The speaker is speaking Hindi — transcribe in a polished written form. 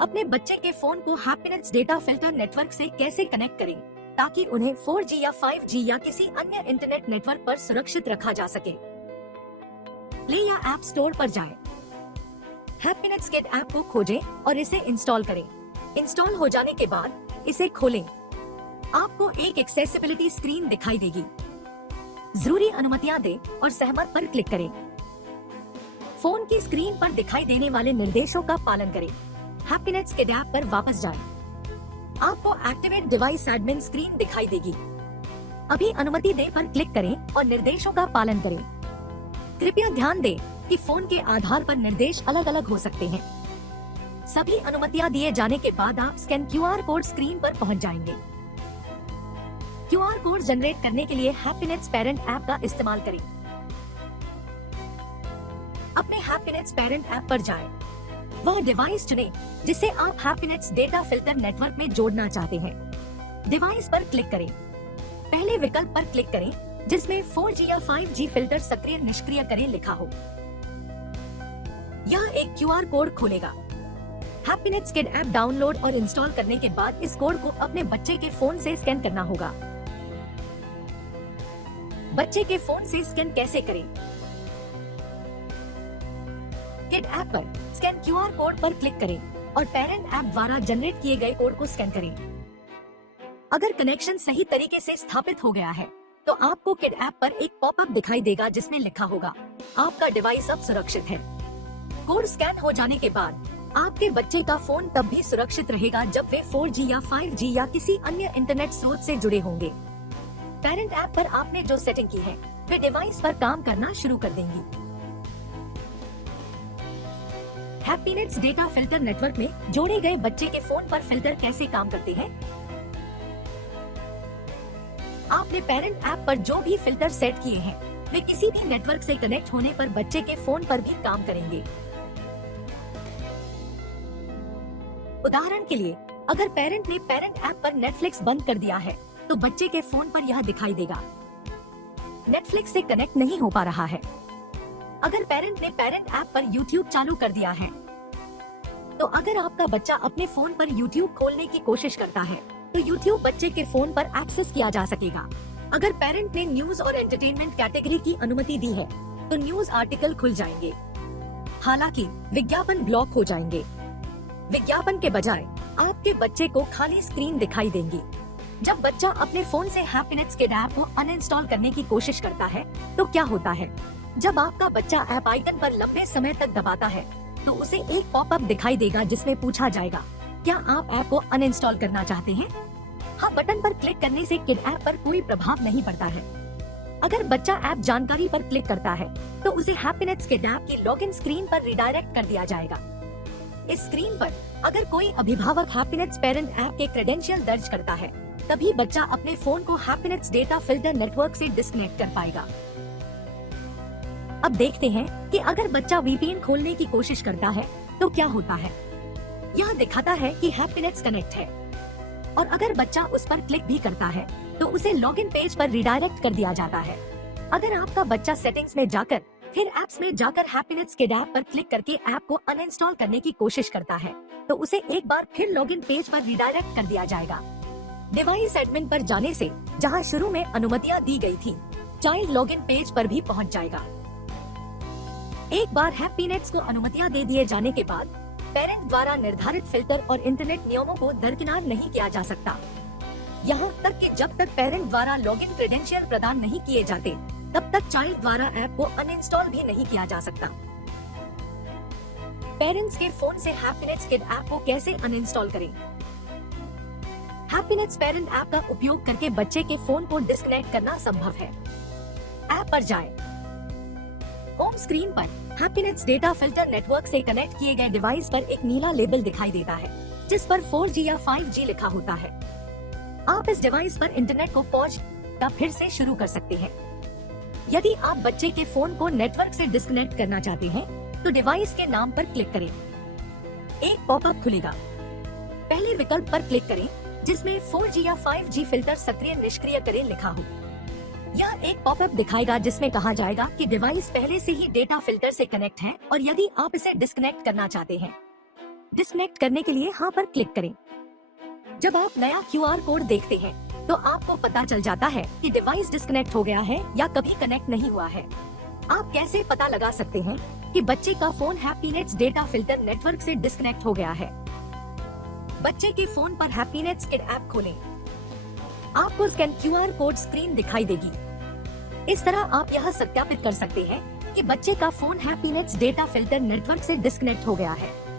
अपने बच्चे के फोन को हैप्पीनेट्स डेटा फिल्टर नेटवर्क से कैसे कनेक्ट करें ताकि उन्हें 4G या 5G या किसी अन्य इंटरनेट नेटवर्क पर सुरक्षित रखा जा सके। प्ले या ऐप स्टोर पर जाएं। हैप्पीनेट्स किड ऐप को खोजें और इसे इंस्टॉल करें। इंस्टॉल हो जाने के बाद इसे खोलें। आपको एक एक्सेसिबिलिटी स्क्रीन दिखाई देगी। जरूरी अनुमतियां दें और सहमत पर क्लिक करें। फोन की स्क्रीन पर दिखाई देने वाले निर्देशों का पालन करें। हैप्पीनेट्स किड ऐप पर वापस जाएं। आपको एक्टिवेट डिवाइस एडमिन स्क्रीन दिखाई देगी। अभी अनुमति दे पर क्लिक करें और निर्देशों का पालन करें। कृपया ध्यान दें कि फोन के आधार पर निर्देश अलग अलग हो सकते हैं। सभी अनुमतियां दिए जाने के बाद आप स्कैन QR कोड स्क्रीन पर पहुंच जाएंगे। QR कोड जनरेट करने के लिए हैप्पीनेट्स पेरेंट ऐप का इस्तेमाल करें। अपने हैप्पीनेट्स पेरेंट ऐप पर जाएं। वह डिवाइस चुनें जिसे आप हैप्पीनेट्स डेटा फिल्टर नेटवर्क में जोड़ना चाहते हैं। डिवाइस पर क्लिक करें। पहले विकल्प पर क्लिक करें जिसमें 4G या 5G फिल्टर सक्रिय निष्क्रिय करें लिखा हो। यह एक QR कोड खोलेगा। हैप्पीनेट्स किड ऐप डाउनलोड और इंस्टॉल करने के बाद इस कोड को अपने बच्चे के फोन से स्कैन करना होगा। बच्चे के फोन से स्कैन कैसे करें? किड ऐप पर स्कैन QR कोड पर क्लिक करें और पेरेंट ऐप द्वारा जनरेट किए गए कोड को स्कैन करें। अगर कनेक्शन सही तरीके से स्थापित हो गया है तो आपको किड ऐप पर एक पॉपअप दिखाई देगा जिसमें लिखा होगा आपका डिवाइस अब सुरक्षित है। कोड स्कैन हो जाने के बाद आपके बच्चे का फोन तब भी सुरक्षित रहेगा जब वे 4G या 5G या किसी अन्य इंटरनेट स्रोत से जुड़े होंगे। पेरेंट ऐप पर आपने जो सेटिंग की है वे डिवाइस पर काम करना शुरू कर देंगी। हैप्पीनेट्स डेटा फिल्टर नेटवर्क में जोड़े गए बच्चे के फोन पर फिल्टर कैसे काम करते हैं? आपने पेरेंट ऐप पर जो भी फिल्टर सेट किए हैं वे किसी भी नेटवर्क से कनेक्ट होने पर बच्चे के फोन पर भी काम करेंगे। उदाहरण के लिए, अगर पेरेंट ने पेरेंट ऐप पर नेटफ्लिक्स बंद कर दिया है तो बच्चे के फोन पर यह दिखाई देगा नेटफ्लिक्स से कनेक्ट नहीं हो पा रहा है। अगर पेरेंट ने पेरेंट ऐप पर YouTube चालू कर दिया है तो अगर आपका बच्चा अपने फोन पर YouTube खोलने की कोशिश करता है तो YouTube बच्चे के फोन पर एक्सेस किया जा सकेगा। अगर पेरेंट ने न्यूज और एंटरटेनमेंट कैटेगरी की अनुमति दी है तो न्यूज आर्टिकल खुल जाएंगे। हालांकि विज्ञापन ब्लॉक हो जाएंगे। विज्ञापन के बजाय आपके बच्चे को खाली स्क्रीन दिखाई देंगी। जब बच्चा अपने फोन से हैप्पीनेट्स किड ऐप को अनइंस्टॉल करने की कोशिश करता है तो क्या होता है? जब आपका बच्चा ऐप आइकन पर लंबे समय तक दबाता है तो उसे एक पॉपअप दिखाई देगा जिसमें पूछा जाएगा क्या आप ऐप को अनइंस्टॉल करना चाहते हैं? हाँ बटन पर क्लिक करने से किड ऐप पर कोई प्रभाव नहीं पड़ता है। अगर बच्चा ऐप जानकारी पर क्लिक करता है तो उसे हैप्पीनेट्स किड ऐप की लॉगिन स्क्रीन पर रिडायरेक्ट कर दिया जाएगा। इस स्क्रीन पर अगर कोई अभिभावक हैप्पीनेट्स पेरेंट ऐप के क्रेडेंशियल दर्ज करता है तभी बच्चा अपने फोन को हैप्पीनेट्स डेटा फिल्टर नेटवर्क से डिस्कनेक्ट कर पाएगा। अब देखते हैं कि अगर बच्चा VPN खोलने की कोशिश करता है तो क्या होता है। यह दिखाता है कि हैप्पीनेट्स कनेक्ट है और अगर बच्चा उस पर क्लिक भी करता है तो उसे लॉगिन पेज पर रिडायरेक्ट कर दिया जाता है। अगर आपका बच्चा सेटिंग्स में जाकर फिर एप्स में जाकर हैप्पीनेट्स किड ऐप पर क्लिक करके ऐप को अनइंस्टॉल करने की कोशिश करता है तो उसे एक बार फिर लॉगिन पेज पर रिडायरेक्ट कर दिया जाएगा। डिवाइस एडमिन पर जाने से जहां शुरू में अनुमतियां दी गई थी, चाइल्ड लॉगिन पेज पर भी पहुंच जाएगा। एक बार हैप्पीनेट्स को अनुमतियां दे दिए जाने के बाद पेरेंट द्वारा निर्धारित फिल्टर और इंटरनेट नियमों को दरकिनार नहीं किया जा सकता। यहाँ तक कि जब तक पेरेंट द्वारा लॉगिन क्रेडेंशियल प्रदान नहीं किए जाते तब तक चाइल्ड द्वारा ऐप को अनइंस्टॉल भी नहीं किया जा सकता। पेरेंट्स के फोन से हैप्पीनेट्स किड ऐप को कैसे अनइंस्टॉल करें? हैप्पीनेट्स पेरेंट ऐप का उपयोग करके बच्चे के फोन को डिस्कनेक्ट करना संभव है। ऐप पर जाएं। होम स्क्रीन पर हैप्पीनेट्स डेटा फिल्टर नेटवर्क से कनेक्ट किए गए डिवाइस पर एक नीला लेबल दिखाई देता है जिस पर 4G या 5G लिखा होता है। आप इस डिवाइस पर इंटरनेट को पॉज या फिर से शुरू कर सकते हैं। यदि आप बच्चे के फोन को नेटवर्क से डिस्कनेक्ट करना चाहते हैं तो डिवाइस के नाम पर क्लिक करें। एक पॉपअप खुलेगा। पहले विकल्प पर क्लिक करें जिसमें 4G या 5G फिल्टर सक्रिय निष्क्रिय करें लिखा हो। यह एक पॉपअप दिखाएगा जिसमें कहा जाएगा कि डिवाइस पहले से ही डेटा फिल्टर से कनेक्ट है और यदि आप इसे डिस्कनेक्ट करना चाहते हैं। डिस्कनेक्ट करने के लिए हाँ पर क्लिक करें। जब आप नया QR कोड देखते हैं तो आपको पता चल जाता है कि डिवाइस डिस्कनेक्ट हो गया है या कभी कनेक्ट नहीं हुआ है। आप कैसे पता लगा सकते हैं कि बच्चे का फोन हैप्पीनेट्स डेटा फिल्टर नेटवर्क से डिस्कनेक्ट हो गया है? बच्चे के फोन पर हैप्पीनेट्स किड ऐप खोलें। आपको स्कैन QR कोड स्क्रीन दिखाई देगी। इस तरह आप यह सत्यापित कर सकते हैं कि बच्चे का फोन हैप्पीनेट्स डेटा फिल्टर नेटवर्क से डिस्कनेक्ट हो गया है।